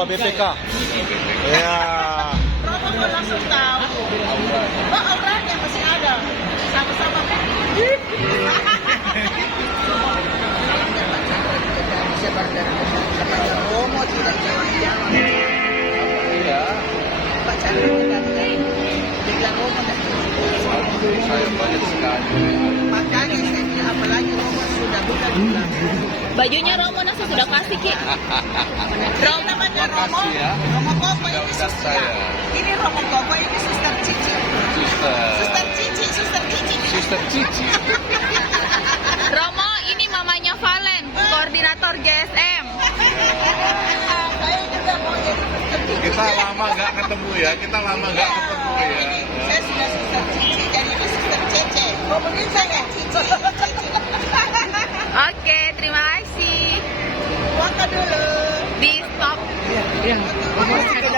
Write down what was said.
Ketua BPK. Ya. Romo kok langsung tahu. Oh, auranya masih ada. Sama-sama. Romo tidak jawab. Iya. Pak Chandra tidak bilang Romo tidak jawab. Saya banyak sekali. Makanya saya bilang apalagi Romo sudah bukan. Bajunya Romo nasa sudah kasih Ki. Romo namanya Romo. Makasih ya. Romo Koko ini Sudah suster. saya. Ini Romo Koko ini suster Cici. Suster Cici, suster Cici. Suster Cici. Romo ini mamanya Valen, koordinator GSM. Saya juga mau jadi suster Cici. Kita lama nggak ketemu ya. Kita lama nggak ketemu ya. Saya sudah suster Cici, jadi ini suster Cece. Komunitas ya Cici. Oke, terima kasih. Foto dulu. Di stop.